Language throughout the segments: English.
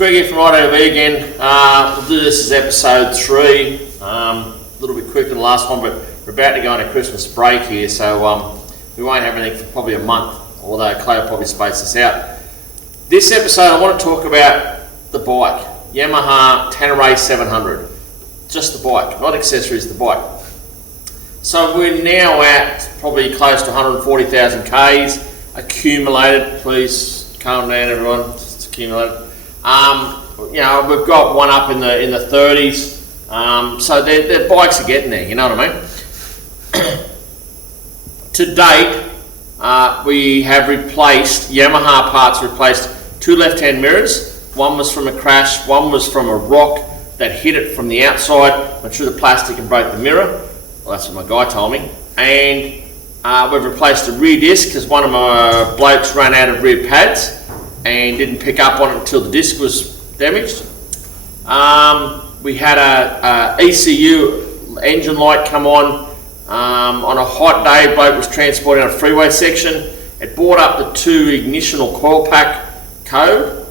Greg here from ADV again. We'll do this as episode 3. A little bit quicker than the last one, but we're about to go on a Christmas break here, so we won't have anything for probably a month, although Clay will probably space this out. This episode I want to talk about the bike, Yamaha Tenere 700. Just the bike, not accessories, the bike. So we're now at probably close to 140,000 Ks accumulated. Please calm down, everyone. It's accumulated. You know, we've got one up in the 30s. So the bikes are getting there. You know what I mean? To date, we have replaced Yamaha parts. Replaced 2 left-hand mirrors. One was from a crash. One was from a rock that hit it from the outside, went through the plastic and broke the mirror. Well, that's what my guy told me. And we've replaced the rear disc because one of my blokes ran out of rear pads and didn't pick up on it until the disc was damaged. We had a ECU engine light come on a hot day. Bloke was transporting on a freeway section. It brought up the 2 ignitional coil pack code.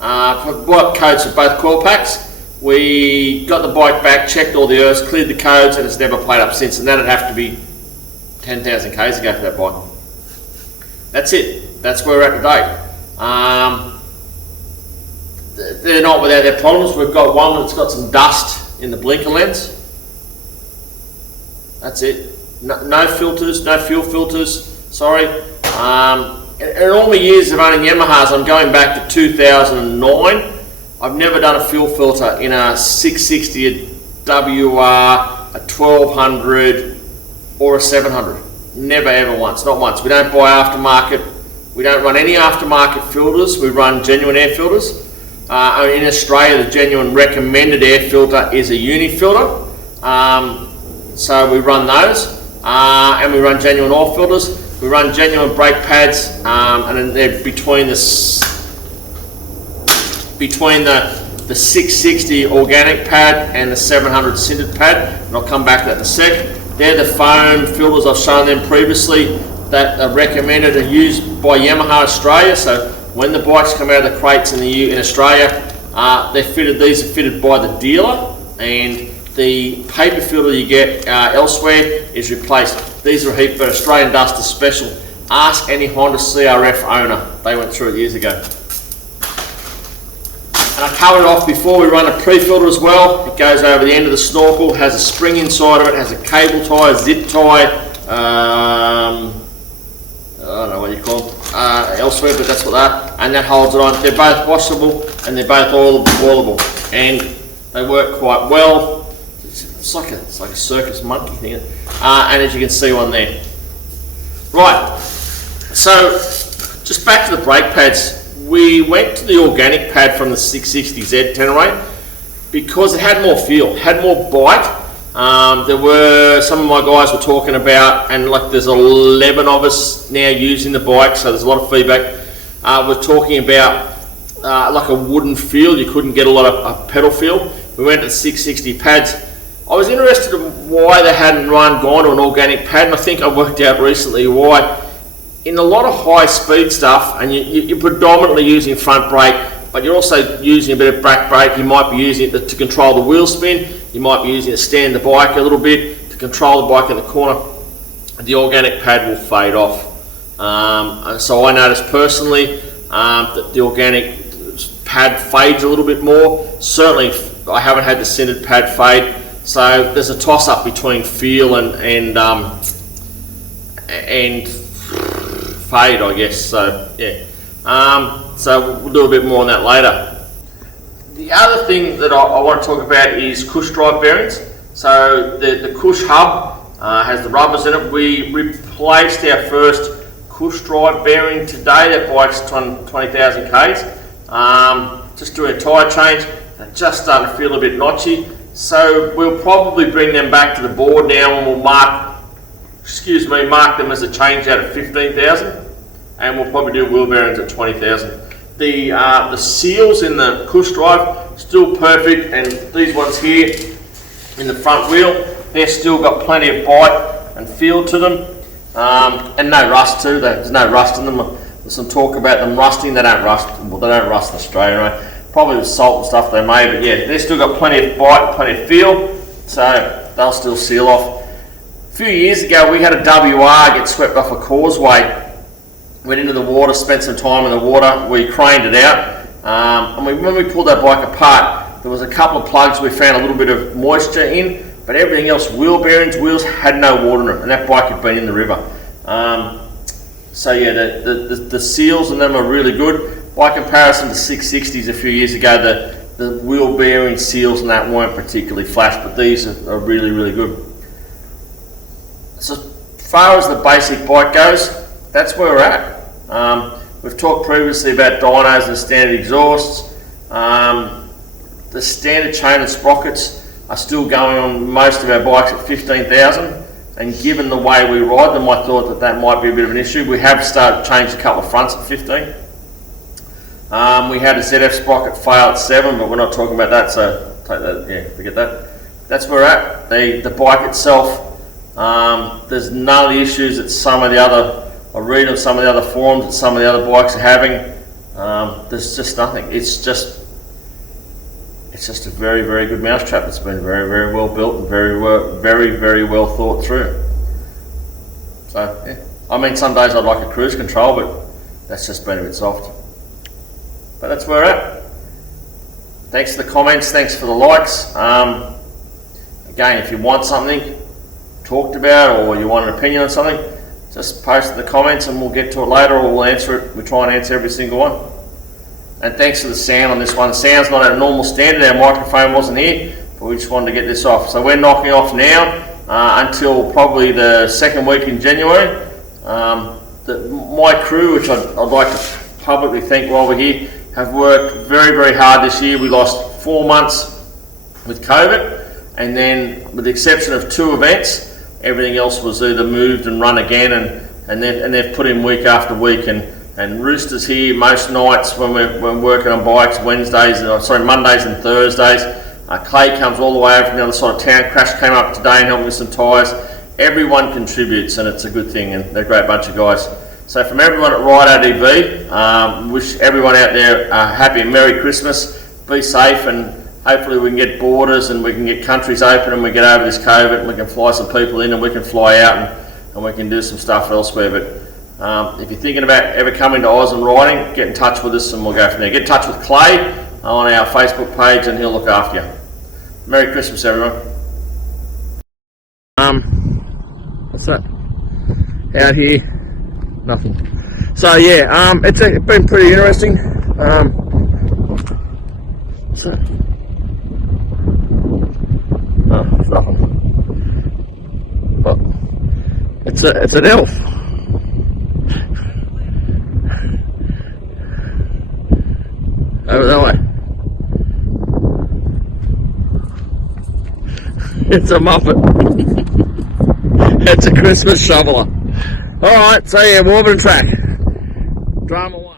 Brought up codes for both coil packs. We got the bike back, checked all the earths, cleared the codes, and it's never played up since. And that'd have to be 10,000 Ks ago for that bike. That's it. That's where we're at today. They're not without their problems. We've got one that's got some dust in the blinker lens. That's it. No filters, no fuel filters. Sorry. In all my years of owning Yamahas, I'm going back to 2009. I've never done a fuel filter in a 660, a WR, a 1200, or a 700. Never ever once, not once. We don't buy aftermarket. We don't run any aftermarket filters. We run genuine air filters. In Australia, the genuine recommended air filter is a uni filter. So we run those, and we run genuine oil filters. We run genuine brake pads, and then they're between the 660 organic pad and the 700 sintered pad, and I'll come back to that in a sec. They're the foam filters I've shown them previously that are recommended and used by Yamaha Australia. So when the bikes come out of the crates in Australia, they're fitted. These are fitted by the dealer, and the paper filter you get elsewhere is replaced. These are a heap, but Australian Dust is special. Ask any Honda CRF owner. They went through it years ago. And I covered it off before. We run a pre-filter as well. It goes over the end of the snorkel, has a spring inside of it, has a cable tie, a zip tie, I don't know what you call them, elsewhere, but that's what they are, and that holds it on. They're both washable and they're both oilable, and they work quite well. It's like a circus monkey thing, and as you can see one there. Right, so just back to the brake pads. We went to the organic pad from the 660Z Tenere because it had more feel, had more bite. There were some of my guys were talking about, and like there's 11 of us now using the bike, so there's a lot of feedback. We're talking about like a wooden feel. You couldn't get a lot of pedal feel. We went to the 660 pads. I was interested in why they hadn't gone to an organic pad, and I think I worked out recently why. In a lot of high speed stuff, and you're predominantly using front brake, but you're also using a bit of back brake. You might be using it to control the wheel spin. You might be using it to stand the bike a little bit to control the bike in the corner. The organic pad will fade off. So I noticed personally that the organic pad fades a little bit more. Certainly, I haven't had the sintered pad fade. So there's a toss up between feel and fade, I guess. So yeah. So we'll do a bit more on that later. The other thing that I want to talk about is cush drive bearings. So the cush hub has the rubbers in it. We replaced our first cush drive bearing today. That bike's 20,000 Ks. Just doing a tyre change. They're just starting to feel a bit notchy. So we'll probably bring them back to the board now, and we'll mark them as a change out of 15,000, and we'll probably do wheel bearings at 20,000. The seals in the cush drive still perfect, and these ones here in the front wheel, they've still got plenty of bite and feel to them, and no rust too. There's no rust in them. There's some talk about them rusting. They don't rust. Well, they don't rust in Australia, right? probably with salt and stuff they made, but yeah, they've still got plenty of bite, plenty of feel, so they'll still seal off. A few years ago, we had a WR get swept off a causeway. Went into the water, spent some time in the water, we craned it out, and when we pulled that bike apart, there was a couple of plugs we found a little bit of moisture in, but everything else, wheel bearings, wheels, had no water in them, and that bike had been in the river. So yeah, the seals on them are really good. By comparison to 660s a few years ago, the wheel bearing seals and that weren't particularly flash, but these are really, really good. So as far as the basic bike goes, that's where we're at. We've talked previously about dynos and standard exhausts. The standard chain and sprockets are still going on most of our bikes at 15,000, and given the way we ride them, I thought that might be a bit of an issue. We have started to change a couple of fronts at 15. We had a ZF sprocket fail at 7, but we're not talking about that, so take that, yeah, forget that. That's where we're at. The bike itself, there's none of the issues that some of the other, I read on some of the other forums that some of the other bikes are having. There's just nothing. It's just a very, very good mousetrap. It's been very, very well built and very, very well thought through. So yeah, I mean, some days I'd like a cruise control, but that's just been a bit soft. But that's where we're at. Thanks for the comments. Thanks for the likes. Again, if you want something talked about or you want an opinion on something, just post in the comments and we'll get to it later, or we'll answer it. We try and answer every single one. And thanks for the sound on this one. The sound's not at a normal standard. Our microphone wasn't here, but we just wanted to get this off. So we're knocking off now until probably the second week in January. My crew, which I'd like to publicly thank while we're here, have worked very, very hard this year. We lost 4 months with COVID, and then with the exception of 2 events, everything else was either moved and run again, and they've put in week after week. And Rooster's here most nights when we're working on bikes, Mondays and Thursdays. Clay comes all the way over from the other side of town. Crash came up today and helped with some tyres. Everyone contributes, and it's a good thing, and they're a great bunch of guys. So from everyone at Ride ADV, wish everyone out there a happy and Merry Christmas. Be safe, and hopefully we can get borders and we can get countries open and we get over this COVID and we can fly some people in and we can fly out and we can do some stuff elsewhere. But if you're thinking about ever coming to Oz and riding, get in touch with us and we'll go from there. Get in touch with Clay on our Facebook page and he'll look after you. Merry Christmas, everyone. What's that? Out here, nothing. So yeah, it's been pretty interesting. What's that? Oh, it's nothing. But it's an elf. Over that way. It's a Muppet. It's a Christmas shoveler. Alright, so yeah, Warburton track. Drama 1.